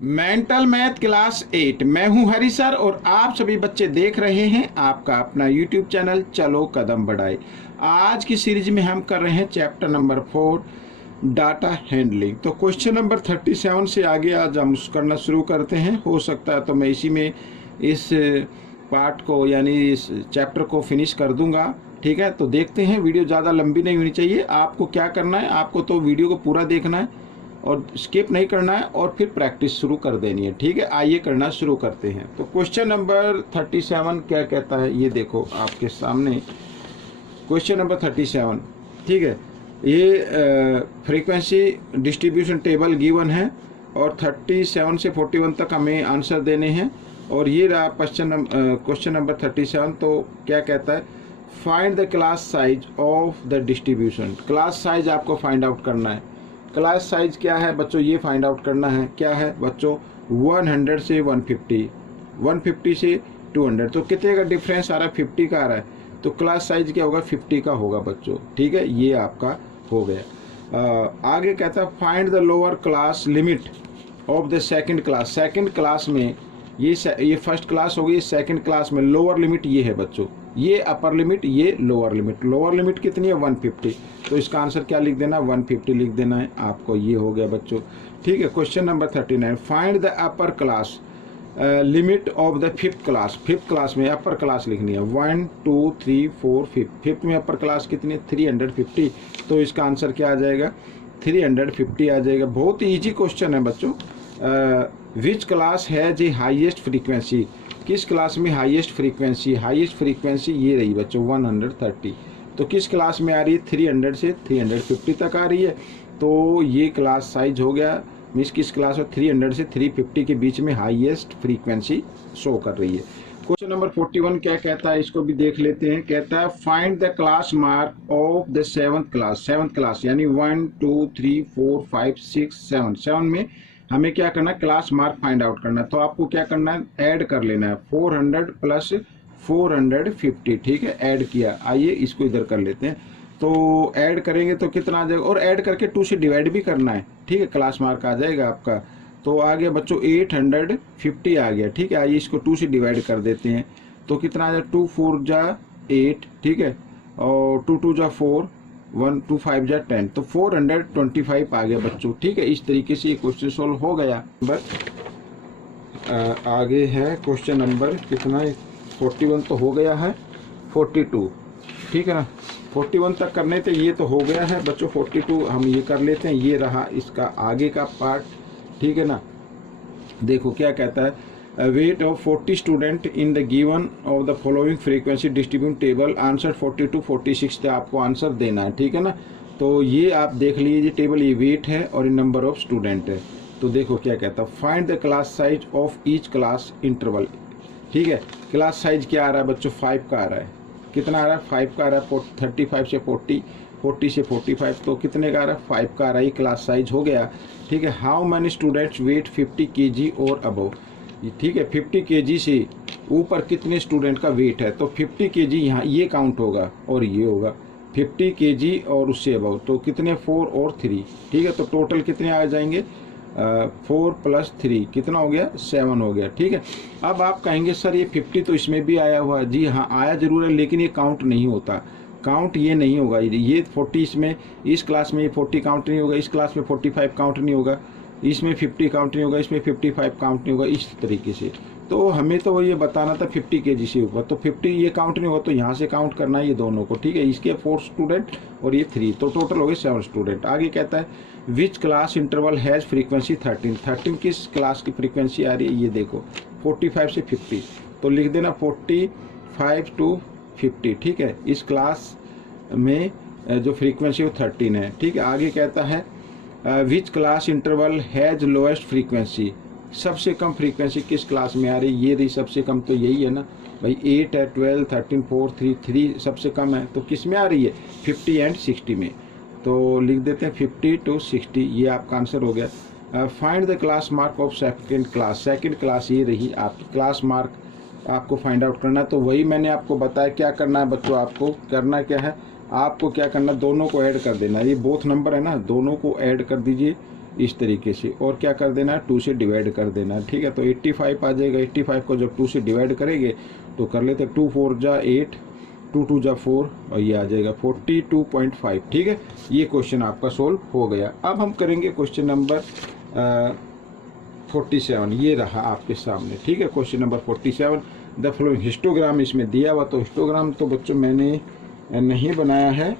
Mental math class 8। मैं हूं हरी sir और आप सभी बच्चे देख रहे हैं आपका अपना यूट्यूब चैनल चलो कदम बढ़ाए। आज की सीरीज में हम कर रहे हैं चैप्टर नंबर 4 डाटा हैंडलिंग। तो क्वेश्चन नंबर 37 से आगे आज हम करना शुरू करते हैं। हो सकता है तो मैं इसी में इस पार्ट को यानी इस चैप्टर को फिनिश कर दूंगा। ठीक है, तो देखते हैं। वीडियो ज़्यादा लंबी नहीं होनी चाहिए। आपको क्या करना है, आपको तो वीडियो को पूरा देखना है और स्किप नहीं करना है और फिर प्रैक्टिस शुरू कर देनी है। ठीक है, आइए करना शुरू करते हैं। तो क्वेश्चन नंबर 37 क्या कहता है, ये देखो आपके सामने क्वेश्चन नंबर 37। ठीक है, ये फ्रीक्वेंसी डिस्ट्रीब्यूशन टेबल गिवन है और 37 से 41 तक हमें आंसर देने हैं। और ये रहा क्वेश्चन नंबर 37। तो क्या कहता है, find the class size of the distribution. Class size आपको फाइंड आउट करना है। क्लास साइज क्या है बच्चों, ये फाइंड आउट करना है। क्या है बच्चों, 100 से 150, 150 से 200। तो कितने का डिफरेंस आ रहा है, 50 का आ रहा है। तो क्लास साइज क्या होगा, 50 का होगा बच्चों। ठीक है, ये आपका हो गया। आगे कहता है find the lower class limit of the second class. Second class में ये फर्स्ट क्लास हो गई, सेकंड क्लास में लोअर लिमिट ये है बच्चों, ये अपर लिमिट, ये लोअर लिमिट। लोअर लिमिट कितनी है, 150। तो इसका आंसर क्या लिख देना, 150 लिख देना है आपको। ये हो गया बच्चों। ठीक है, question number 39, find the upper class limit of the fifth class. Fifth class में अपर क्लास लिखनी है, 1 2 3 4 5। फिफ्थ में अपर क्लास कितनी है, 350। तो इसका आंसर क्या आ जाएगा, 350 आ जाएगा। बहुत ही ईजी क्वेश्चन है बच्चों। विच क्लास है जी हाईएस्ट फ्रीक्वेंसी, किस क्लास में हाईएस्ट फ्रीक्वेंसी, हाईएस्ट फ्रीक्वेंसी ये रही बच्चों 130। तो किस क्लास में आ रही है, 300 से 350 तक आ रही है। तो ये क्लास साइज हो गया, मीन्स किस क्लास में 300 से 350 के बीच में हाईएस्ट फ्रीक्वेंसी शो कर रही है। क्वेश्चन नंबर 41 क्या कहता है, इसको भी देख लेते हैं। कहता है find the class mark of the seventh class. Seventh class यानी 1 2 3 4 5 6 7। 7 में हमें क्या करना है, क्लास मार्क फाइंड आउट करना है। तो आपको क्या करना है, ऐड कर लेना है 400 प्लस 450। ठीक है, ऐड किया। आइए इसको इधर कर लेते हैं। तो ऐड करेंगे तो कितना आ जाएगा, और ऐड करके 2 से डिवाइड भी करना है। ठीक है, क्लास मार्क आ जाएगा आपका। तो आ गया बच्चों 850 आ गया। ठीक है, आइए इसको 2 से डिवाइड कर देते हैं। तो कितना आ जाएगा, 2 4 जा 8। ठीक है, और 2 2 जा 4, 1 2 5 जा 10। तो 425 आ गया बच्चों। ठीक है, इस तरीके से ये क्वेश्चन सोल्व हो गया। आगे है क्वेश्चन नंबर कितना, 41 तो हो गया है, 42। ठीक है ना, 41 तक करने थे, ये तो हो गया है बच्चों। 42 हम ये कर लेते हैं। ये रहा इसका आगे का पार्ट। ठीक है ना, देखो क्या कहता है, weight of 40 student in the given of the following frequency distribution table, answer 42 46 से आपको आंसर देना है। ठीक है ना, तो ये आप देख लीजिए टेबल, ये वेट है और ये नंबर ऑफ स्टूडेंट है। तो देखो क्या कहता है, find the class size of each class interval. ठीक है, क्लास साइज क्या आ रहा है बच्चों, 5 का आ रहा है। कितना आ रहा है, 5 का आ रहा है। 35 से 40, 40 से 45। तो कितने का आ रहा है, 5 का आ रहा है। ये क्लास साइज हो गया। ठीक है, how many students weight 50 kg और अबव। ठीक है, 50 kg से ऊपर कितने स्टूडेंट का वेट है। तो 50 kg यहाँ ये काउंट होगा और ये होगा 50 kg और उससे अबव। तो कितने, 4 और 3। ठीक है, तो टोटल कितने आ जाएंगे, 4 + 3 कितना हो गया, 7 हो गया। ठीक है, अब आप कहेंगे सर ये 50 तो इसमें भी आया हुआ है। जी हाँ, आया जरूर है, लेकिन ये काउंट नहीं होता। काउंट ये नहीं होगा। ये 40 इसमें, इस क्लास में ये 40 काउंट नहीं होगा, इस क्लास में 45 काउंट नहीं होगा, इसमें 50 काउंट नहीं होगा, इसमें 55 काउंट नहीं होगा, इस तरीके से। तो हमें तो ये बताना था 50 kg से ऊपर। तो 50 ये काउंट नहीं होगा, तो यहाँ से काउंट करना है ये दोनों को। ठीक है, इसके 4 स्टूडेंट और ये 3, तो टोटल हो गए 7 स्टूडेंट। आगे कहता है which class interval has frequency 13। 13 किस क्लास की फ्रीक्वेंसी आ रही है, ये देखो 45 से 50। तो लिख देना 45 to 50। ठीक है, इस क्लास में जो फ्रीक्वेंसी वो 13 है। ठीक है, आगे कहता है which class interval has lowest frequency. सबसे कम फ्रीक्वेंसी किस क्लास में आ रही है, ये रही सबसे कम। तो यही है ना भाई, 8 है, 12 13 4 3 3 सबसे कम है। तो किस में आ रही है, 50 एंड 60 में। तो लिख देते हैं 50 to 60, ये आपका आंसर हो गया। Find the class mark of second class. Second class ये रही आपकी, क्लास मार्क आपको फाइंड आउट करना है। तो वही मैंने आपको बताया क्या करना है बच्चों, आपको करना क्या है, आपको क्या करना है, दोनों को ऐड कर देना। ये बोथ नंबर है ना, दोनों को ऐड कर दीजिए इस तरीके से, और क्या कर देना है 2 से डिवाइड कर देना है, ठीक है। तो 85 आ जाएगा। 85 को जब 2 से डिवाइड करेंगे तो कर लेते 2 4 जा 8, 2 2 जा 4 और ये आ जाएगा 42.5, ठीक है। ये क्वेश्चन आपका सोल्व हो गया। अब हम करेंगे क्वेश्चन नंबर 47, ये रहा आपके सामने, ठीक है। Question number 47, the following histogram इसमें दिया हुआ, तो हिस्टोग्राम तो बच्चों मैंने नहीं बनाया है,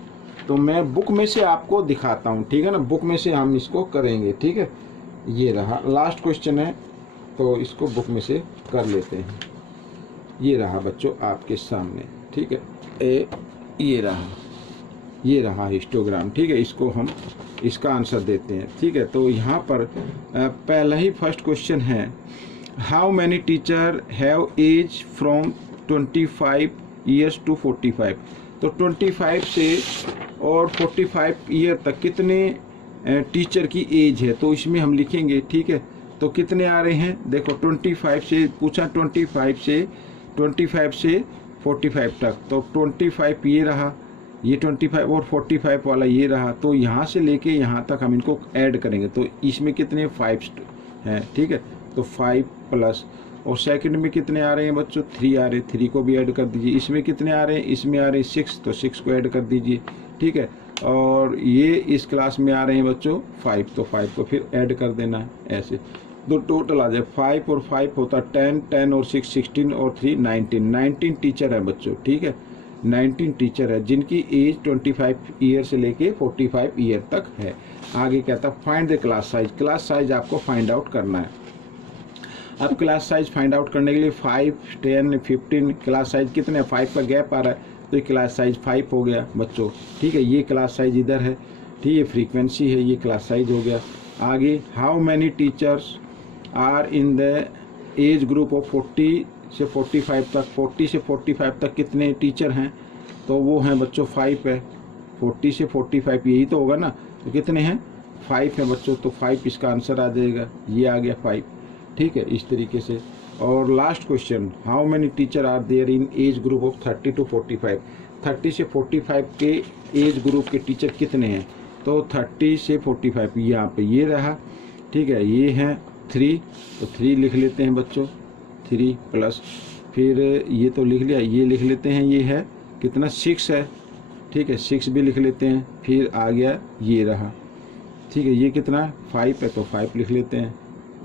तो मैं बुक में से आपको दिखाता हूँ, ठीक है ना। बुक में से हम इसको करेंगे, ठीक है। ये रहा लास्ट क्वेश्चन है, तो इसको बुक में से कर लेते हैं। ये रहा बच्चों आपके सामने, ठीक है। ये रहा हिस्टोग्राम, ठीक है। इसको हम इसका आंसर देते हैं, ठीक है। तो यहाँ पर पहला ही फर्स्ट क्वेश्चन है, how many teacher have age from 25 years to 45। तो 25 से और 45 ईयर तक कितने टीचर की एज है, तो इसमें हम लिखेंगे, ठीक है। तो कितने आ रहे हैं, देखो 25 से पूछा, 25 से 45 तक, तो 25 ये रहा, ये 25 और 45 वाला ये रहा। तो यहाँ से लेके यहाँ तक हम इनको ऐड करेंगे, तो इसमें कितने 5 हैं, ठीक है। तो 5 प्लस, और सेकंड में कितने आ रहे हैं बच्चों 3 आ रहे हैं, 3 को भी ऐड कर दीजिए। इसमें कितने आ रहे हैं, इसमें आ रहे हैं 6, तो 6 को ऐड कर दीजिए, ठीक है। और ये इस क्लास में आ रहे हैं बच्चों 5, तो 5 को फिर ऐड कर देना है ऐसे, तो टोटल आ जाए 5 और 5 होता 10, 10 और 6 16 और 3 19 टीचर है बच्चों, ठीक है। 19 टीचर है जिनकी एज 25 ईयर से लेके 45 ईयर तक है। आगे कहता है find the class size. Class size आपको फाइंड आउट करना है। अब क्लास साइज फाइंड आउट करने के लिए 5, 10, 15 क्लास साइज कितने, 5 का गैप आ रहा है, तो ये क्लास साइज 5 हो गया बच्चों, ठीक है। ये क्लास साइज इधर है, ठीक है, फ्रीक्वेंसी है, ये क्लास साइज हो गया। आगे how many teachers are in the age group of 40 से 45 तक। 40 से 45 तक कितने टीचर हैं, तो वो हैं बच्चों 5 है। 40 से 45 यही तो होगा ना, तो कितने हैं 5 हैं बच्चों, तो 5 इसका आंसर आ जाएगा, ये आ गया 5, ठीक है, इस तरीके से। और last question, how many teacher are there in age group of 30 to 45। 30 से 45 के एज ग्रुप के टीचर कितने हैं, तो 30 से 45 यहाँ पे ये रहा, ठीक है। ये हैं 3, तो 3 लिख लेते हैं बच्चों, 3 प्लस, फिर ये तो लिख लिया, ये लिख लेते हैं, ये है कितना 6 है, ठीक है, 6 भी लिख लेते हैं। फिर आ गया ये रहा, ठीक है, ये कितना 5 है, तो 5 लिख लेते हैं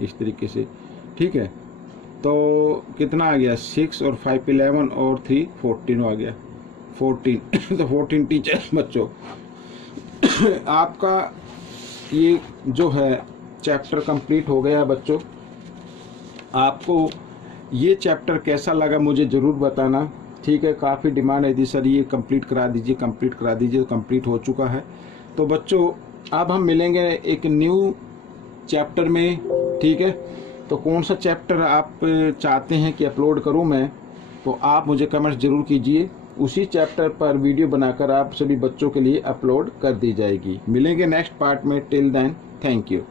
इस तरीके से, ठीक है। तो कितना आ गया 6 और 5 11 और 3 14 आ गया 14 तो 14 टीचर बच्चों। आपका ये जो है चैप्टर कंप्लीट हो गया बच्चों। आपको ये चैप्टर कैसा लगा मुझे ज़रूर बताना, ठीक है। काफ़ी डिमांड है थी सर ये कंप्लीट करा दीजिए, कंप्लीट करा दीजिए, तो कंप्लीट हो चुका है। तो बच्चों अब हम मिलेंगे एक न्यू चैप्टर में, ठीक है। तो कौन सा चैप्टर आप चाहते हैं कि अपलोड करूं मैं, तो आप मुझे कमेंट्स ज़रूर कीजिए, उसी चैप्टर पर वीडियो बनाकर आप सभी बच्चों के लिए अपलोड कर दी जाएगी। मिलेंगे नेक्स्ट पार्ट में, टिल देन थैंक यू।